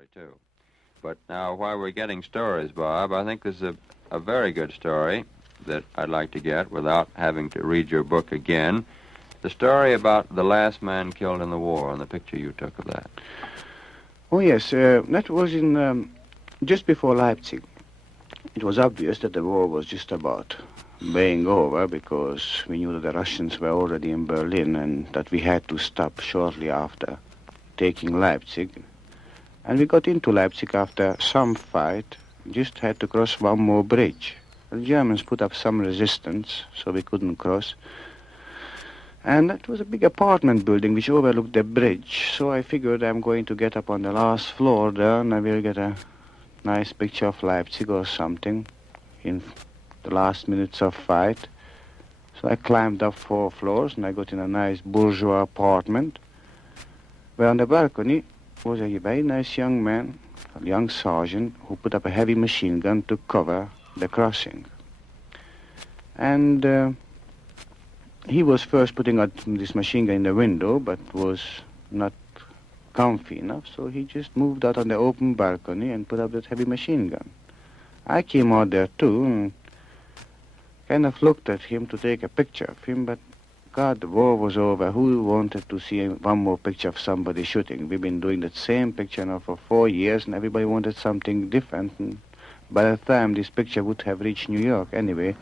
story, too. But now, while we're getting stories, Bob, I think there's a very good story that I'd like to get without having to read your book again. The story about the last man killed in the war and the picture you took of that. Oh, yes. That was in just before Leipzig. It was obvious that the war was just about being over because we knew that the Russians were already in Berlin and that we had to stop shortly after taking Leipzig. And we got into Leipzig after some fight, just had to cross one more bridge. The Germans put up some resistance, so we couldn't cross. And it was a big apartment building which overlooked the bridge, so I figured I'm going to get up on the last floor there and I will get a nice picture of Leipzig or something in the last minutes of fight. So I climbed up 4 floors and I got in a nice bourgeois apartment where on the balcony was a very nice young man, a young sergeant, who put up a heavy machine gun to cover the crossing. And he was first putting out this machine gun in the window, but was not comfy enough, so he just moved out on the open balcony and put up that heavy machine gun. I came out there too and kind of looked at him to take a picture of him, but God, the war was over. Who wanted to see one more picture of somebody shooting? We've been doing that same picture now for 4 years, and everybody wanted something different. And by the time this picture would have reached New York anyway,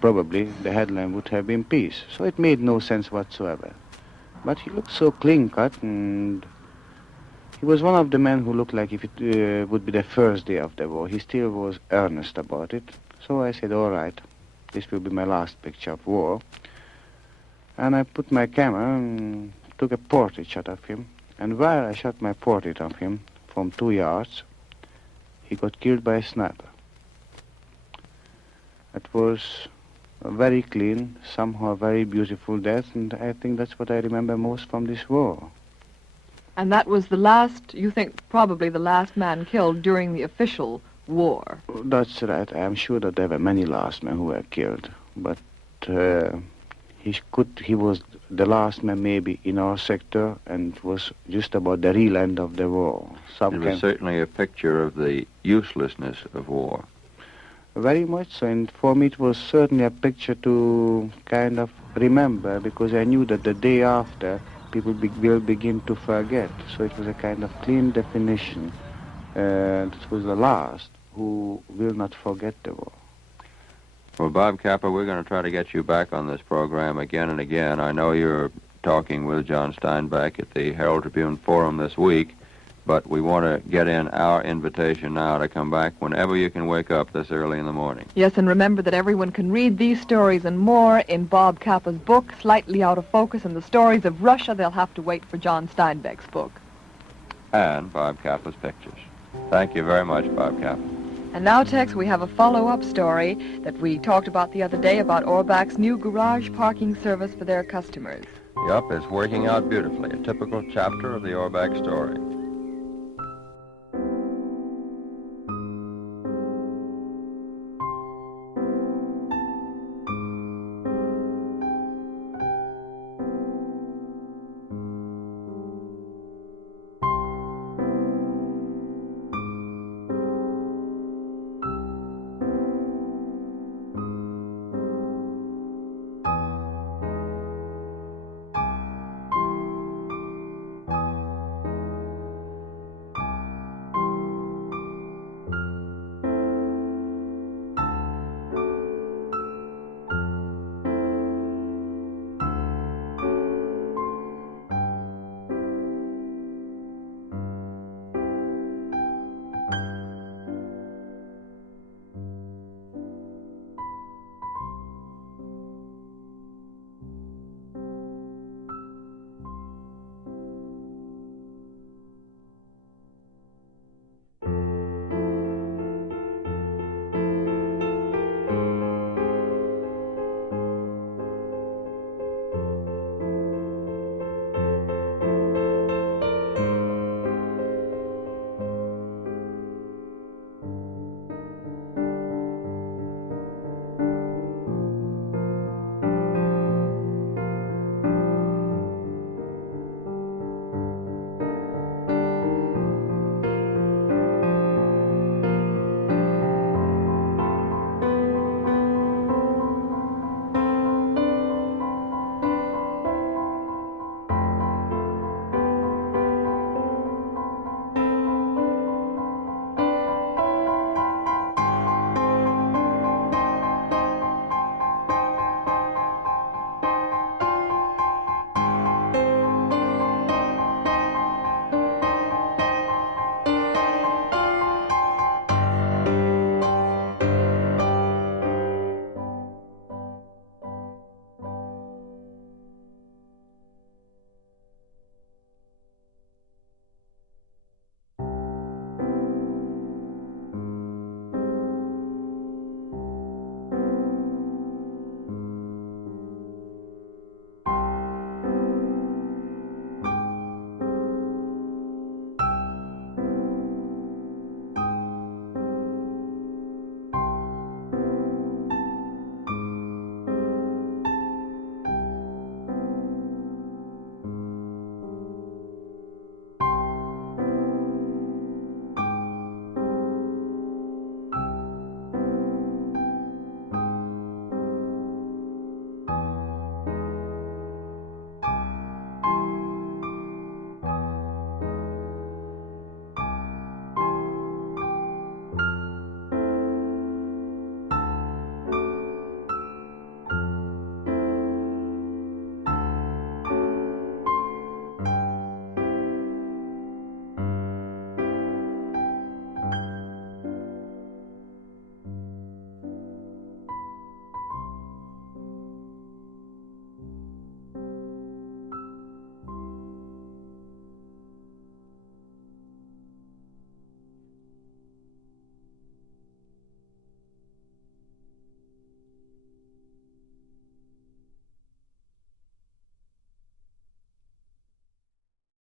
probably the headline would have been peace. So it made no sense whatsoever. But he looked so clean-cut, and he was one of the men who looked like if it would be the first day of the war. He still was earnest about it. So I said, all right, this will be my last picture of war. And I put my camera and took a portrait shot of him. And while I shot my portrait of him from 2 yards, he got killed by a sniper. It was a very clean, somehow very beautiful death, and I think that's what I remember most from this war. And that was the last, you think, probably the last man killed during the official war? That's right. I am sure that there were many last men who were killed, but he was the last man maybe in our sector, and it was just about the real end of the war. It was certainly a picture of the uselessness of war. Very much so, and for me it was certainly a picture to kind of remember, because I knew that the day after people will begin to forget. So it was a kind of clean definition. This was the last who will not forget the war. Well, Bob Capa, we're going to try to get you back on this program again and again. I know you're talking with John Steinbeck at the Herald Tribune Forum this week, but we want to get in our invitation now to come back whenever you can wake up this early in the morning. Yes, and remember that everyone can read these stories and more in Bob Capa's book, Slightly Out of Focus, and the stories of Russia. They'll have to wait for John Steinbeck's book. And Bob Capa's pictures. Thank you very much, Bob Capa. And now, Tex, we have a follow-up story that we talked about the other day about Orbach's new garage parking service for their customers. Yup, it's working out beautifully. A typical chapter of the Orbach story.